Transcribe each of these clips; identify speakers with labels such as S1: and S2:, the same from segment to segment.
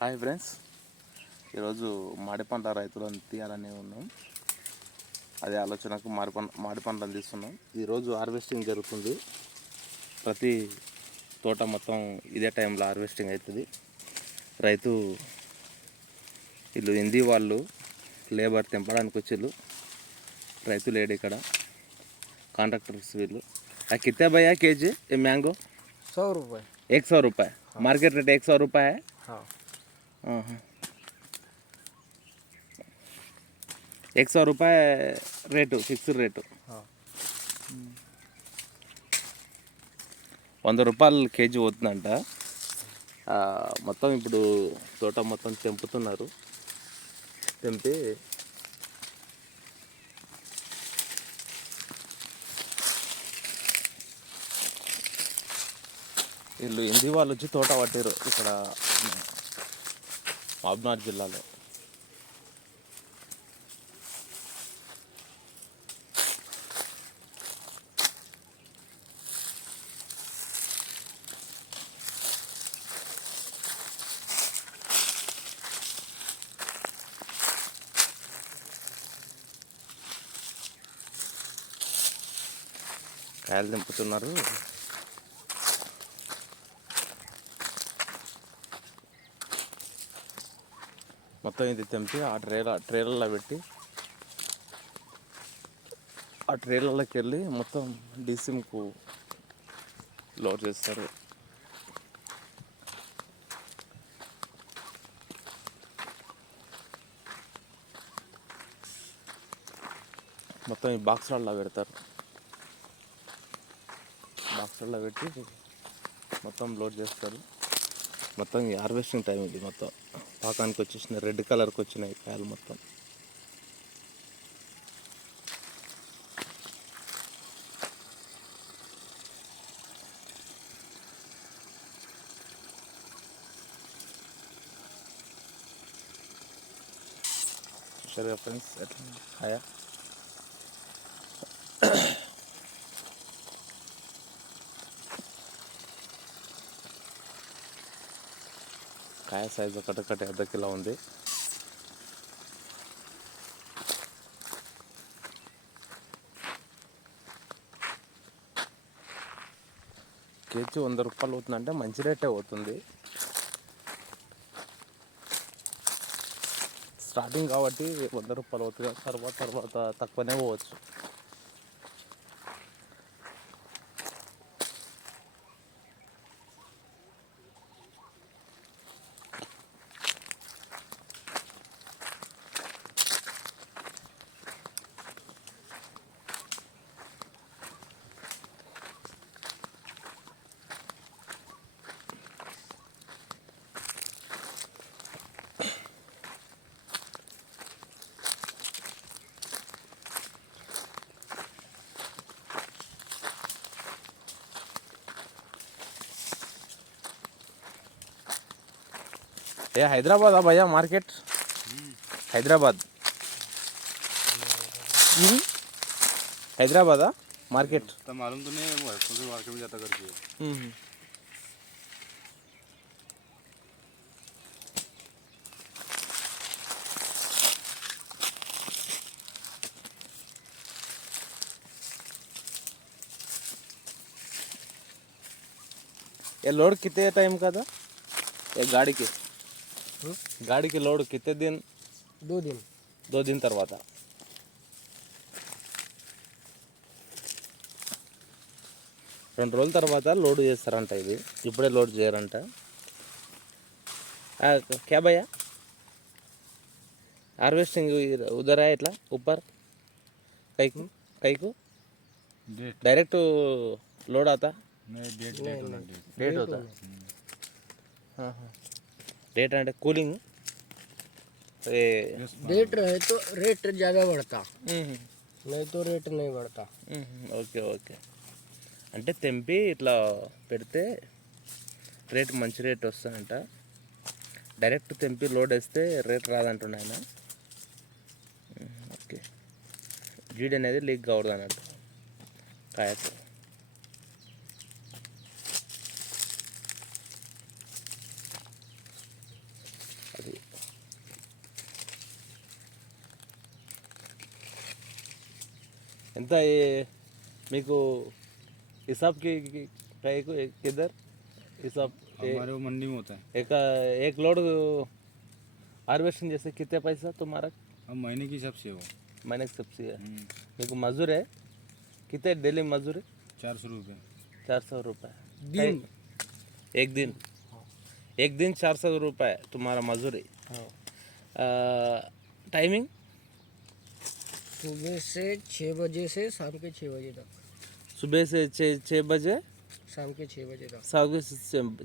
S1: Hi friends ఈరోజు మాడి పండ్ల రైతులను తీయాలని ఉన్నాం అదే ఆలోచనకు మాడి పంట మాడి పంటను తీస్తున్నాం ఈరోజు హార్వెస్టింగ్ జరుగుతుంది ప్రతి తోట మొత్తం ఇదే టైంలో హార్వెస్టింగ్ అవుతుంది రైతు వీళ్ళు హిందీ వాళ్ళు లేబర్ తెంపడానికి వచ్చిళ్ళు రైతు లేడు ఇక్కడ కాంట్రాక్టర్స్ వీళ్ళు ఆ కిత్తే భయ్యా కేజీ ఏ మ్యాంగో
S2: सौ रुपये
S1: एक सौ रुपये मार्केट रेट एक सौ रुपये है
S2: हाँ
S1: हाँ एक सौ रुपये రేటు ఫిక్స్డ్ రేటు
S2: हाँ
S1: వంద రూపాయలు కేజీ అవుతుందంట ఆ, మొత్తం ఇప్పుడు తోట మొత్తం తెంపుతున్నారు తెంపి వీళ్ళు హిందీ వాళ్ళు వచ్చి తోట పట్టారు ఇక్కడ మహబూబ్నాథ్ జిల్లాలో కాయలు దింపుతున్నారు మొత్తం ఇది తెంపి ఆ ట్రేల ట్రైలర్లో పెట్టి ఆ ట్రేలలోకి వెళ్ళి మొత్తం డీసిమ్కు లోడ్ చేస్తారు. మొత్తం ఈ బాక్స్లలో పెడతారు. బాక్స్లలో పెట్టి మొత్తం లోడ్ చేస్తారు. మొత్తం ఈ హార్వెస్టింగ్ టైం ఇది మొత్తం. పాకానికి వచ్చేసిన రెడ్ కలర్కి వచ్చినాయి కాయలు మొత్తం. సరే ఫ్రెండ్స్ ఎట్లా హాయా? కాయ సైజు ఒకటొకటి అర్ధ కిలో ఉంది. కేజీ వంద రూపాయలు అవుతుందంటే మంచి రేటే అవుతుంది. స్టార్టింగ్ కాబట్టి వంద రూపాయలు అవుతుంది. తర్వాత తర్వాత తక్కువనే పోవచ్చు. ये हैदराबाद है भैया मार्केट। हैदराबाद। हम्म। हैदराबाद है मार्केट।
S3: तो मालूम तो नहीं है वो मार्केट में जाता करके।
S1: हम्म, ये लोड कितने टाइम का था? ये गाड़ी के। गाड़ी के लोड कितने दिन
S2: दो दिन
S1: दो दिन తర్వాత రెండు రోజుల తర్వాత లోడ్ చేస్తారంట ఇది ఇప్పుడే లోడ్ చేయరంట ఆ, క్యా భయ్యా హార్వెస్టింగ్ ఉదరా ఎట్లా ऊपर కైకు కైకు
S3: डेट
S1: डायरेक्ट लोड आता
S3: नहीं डेट
S2: नहीं,
S3: डेट होना
S2: नहीं।
S3: डेट
S1: डेट होता हाँ हाँ डेट అంటే కూలింగ్ ఏ
S2: रेट रहे तो रेट ज़्यादा बढ़ता
S1: మ్మ్.
S2: नहीं तो रेट नहीं बढ़ता
S1: మ్మ్. ఓకే ఓకే అంటే తెంపి ఇట్లా పెడితే రేట్ మంచి రేట్ వస్తుందంట డైరెక్ట్ తెంపి లోడ్ వేస్తే రేట్ రాదంటుండ ఆయన మ్మ్. ఓకే జీడి అనేది లీక్ కావద్దు అన్నట్టు కాయకు ఎంత ఏ- మీకు हिसाब की की- कई को एक- किधर हिसाब ए-
S3: हमारे वो मंडी में होता है
S1: एक एक लोड हार्वेस्टिंग जैसे कितने पैसा तुम्हारा
S3: अब महीने के हिसाब से हो
S1: मैंने सबसे है
S3: हम्म,
S1: మీకు మజూర్ है कितने डेली मजूर है
S3: चार सौ रुपये
S1: चार सौ रुपये
S2: दिन
S1: एक दिन एक दिन चार सौ रुपये तुम्हारा मजूरी
S2: हाँ
S1: टाइमिंग
S2: सुबह से छः बजे से शाम के छः बजे तक
S1: सुबह से छः छः बजे
S2: शाम के छः बजे तक
S1: సాగు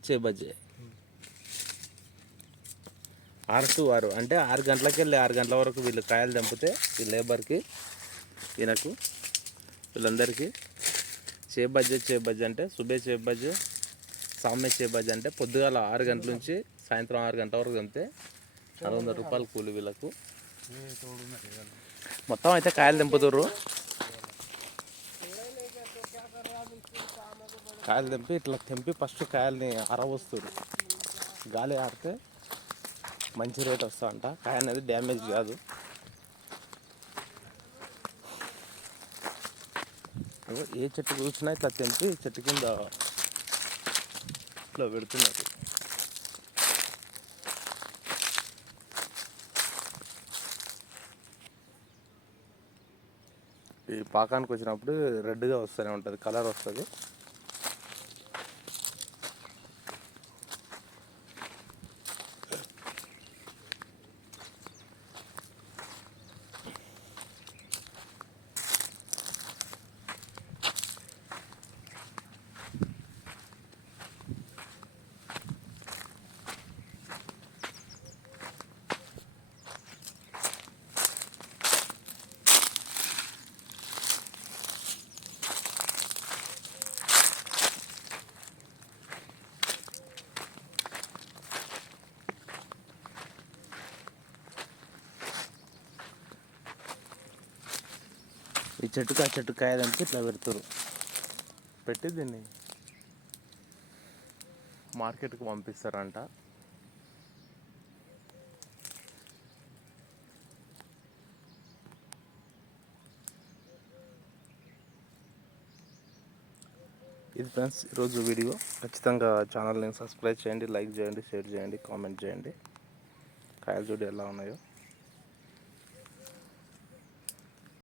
S1: छः బజే ఆరు టు ఆరు అంటే ఆరు గంటలకి వెళ్ళి ఆరు గంటల వరకు వీళ్ళు కాయలు దంపితే ఈ లేబర్కి ఈయనకు వీళ్ళందరికీ చే బజ్జే చే బజ్జే అంటే సుబే చే బజ్జే సామే చే బజ్జే అంటే పొద్దుగాల ఆరు గంటల నుంచి సాయంత్రం ఆరు గంటల వరకు దంపితే నాలుగు వందల రూపాయలు కూలి వీళ్ళకు మొత్తం అయితే కాయలు దింపుతారు కాయలు తెంపి ఇట్లా తెంపి ఫస్ట్ కాయల్ని అరవస్తారు గాలి ఆడితే మంచి రేట్ వస్తా అంట కాయ అనేది డ్యామేజ్ కాదు. ఏ చెట్టు చూసినా ఇట్లా తెంపి చెట్టు కింద ఇట్లా పెడుతున్నారు. ఈ పాకానికి వచ్చినప్పుడు రెడ్గా వస్తూనే ఉంటుంది కలర్ వస్తుంది. ఈ చెట్టుకు ఆ చెట్టు కాయదంటే ఇట్లా పెడతారు. పెట్టి దీన్ని మార్కెట్కి పంపిస్తారంట. ఇది ఫ్రెండ్స్ ఈరోజు వీడియో. ఖచ్చితంగా ఛానల్ని సబ్స్క్రైబ్ చేయండి లైక్ చేయండి షేర్ చేయండి కామెంట్ చేయండి. కాయలు చూడు ఎలా ఉన్నాయో.